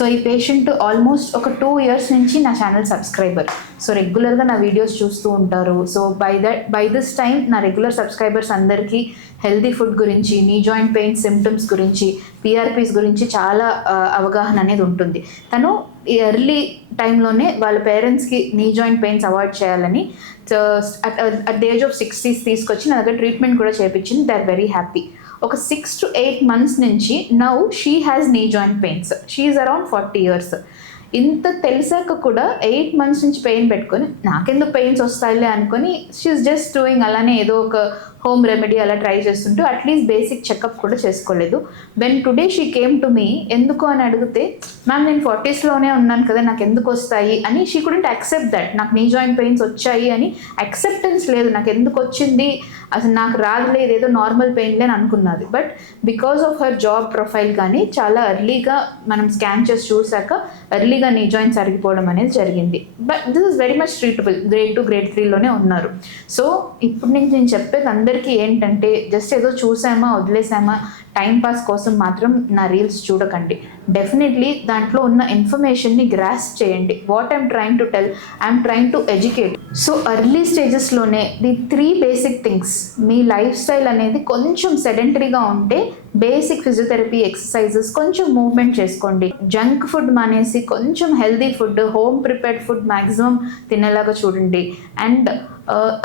So ఈ patient almost ఒక 2 years నుంచి నా ఛానల్ సబ్స్క్రైబర్. సో రెగ్యులర్గా నా వీడియోస్ చూస్తూ ఉంటారు. సో బై దిస్ టైం నా రెగ్యులర్ సబ్స్క్రైబర్స్ అందరికీ హెల్దీ ఫుడ్ గురించి, నీ జాయింట్ పెయిన్ సిమ్టమ్స్ గురించి, పిఆర్పీస్ గురించి చాలా అవగాహన అనేది ఉంటుంది. తను ఈ ఎర్లీ టైంలోనే వాళ్ళ పేరెంట్స్కి నీ జాయింట్ పెయిన్స్ అవాయిడ్ చేయాలని at the age of 60s తీసుకొచ్చి నా దగ్గర ట్రీట్మెంట్ కూడా చేయించింది. They are very happy. ఒక 6 to 8 months నుంచి now she has knee joint pains. She is around 40 years. ఇంత తెలిసాక కూడా 8 months నుంచి పెయిన్ పెట్టుకొని నాకెందుకు పెయిన్స్ వస్తాయిలే అనుకొని షీఈస్ జస్ట్ డూయింగ్ అలానే ఏదో ఒక హోమ్ రెమెడీ అలా ట్రై చేస్తుంటూ అట్లీస్ట్ బేసిక్ చెకప్ కూడా చేసుకోలేదు. When today she came to me ఎందుకు అని అడిగితే, మ్యామ్ నేను 40sలోనే ఉన్నాను కదా, నాకు ఎందుకు వస్తాయి అని షీ కుడెంట్ యాక్సెప్ట్ దట్. నాకు నీ జాయింట్ పెయిన్స్ వచ్చాయి అని యాక్సెప్టెన్స్ లేదు. నాకు ఎందుకు వచ్చింది, అసలు నాకు రాలేదు, ఏదో నార్మల్ పెయిన్లే అని అనుకున్నది. But because of her job profile కానీ చాలా ఎర్లీగా మనం స్కాన్ చేసి చూసాక ఎర్లీగా నీ జాయింట్స్ అరిగిపోవడం అనేది జరిగింది. But this is very much treatable. Grade 2, Grade 3లోనే ఉన్నారు. సో ఇప్పుడు నేను చెప్పేది అందరికీ ఏంటంటే, జస్ట్ ఏదో చూసామా వదిలేసామా టైం పాస్ కోసం మాత్రం నా రీల్స్ చూడకండి. డెఫినెట్లీ దాంట్లో ఉన్న ఇన్ఫర్మేషన్ని గ్రాస్ప్ చేయండి. What I'm trying to tell, I'm trying to educate. So early స్టేజెస్లోనే ది 3 basic థింగ్స్. మీ లైఫ్ స్టైల్ అనేది కొంచెం సెడెంటరీగా ఉంటే బేసిక్ ఫిజియోథెరపీ ఎక్సర్సైజెస్, కొంచెం మూవ్మెంట్ చేసుకోండి. జంక్ ఫుడ్ మానేసి కొంచెం healthy food, home prepared food maximum తినేలాగా చూడండి. అండ్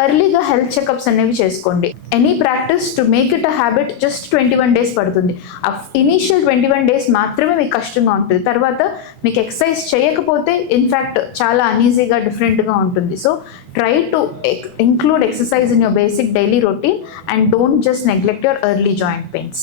ఎర్లీగా హెల్త్ చెకప్స్ అనేవి చేసుకోండి. Any practice to make it a habit just 21 days పడుతుంది. ఆ ఇనీషియల్ 21 days మాత్రమే మీకు కష్టంగా ఉంటుంది. తర్వాత మీకు ఎక్సర్సైజ్ చేయకపోతే ఇన్ఫ్యాక్ట్ చాలా అనీజీగా డిఫరెంట్గా ఉంటుంది. So try to include exercise in your basic daily routine and don't just neglect your early joint pains.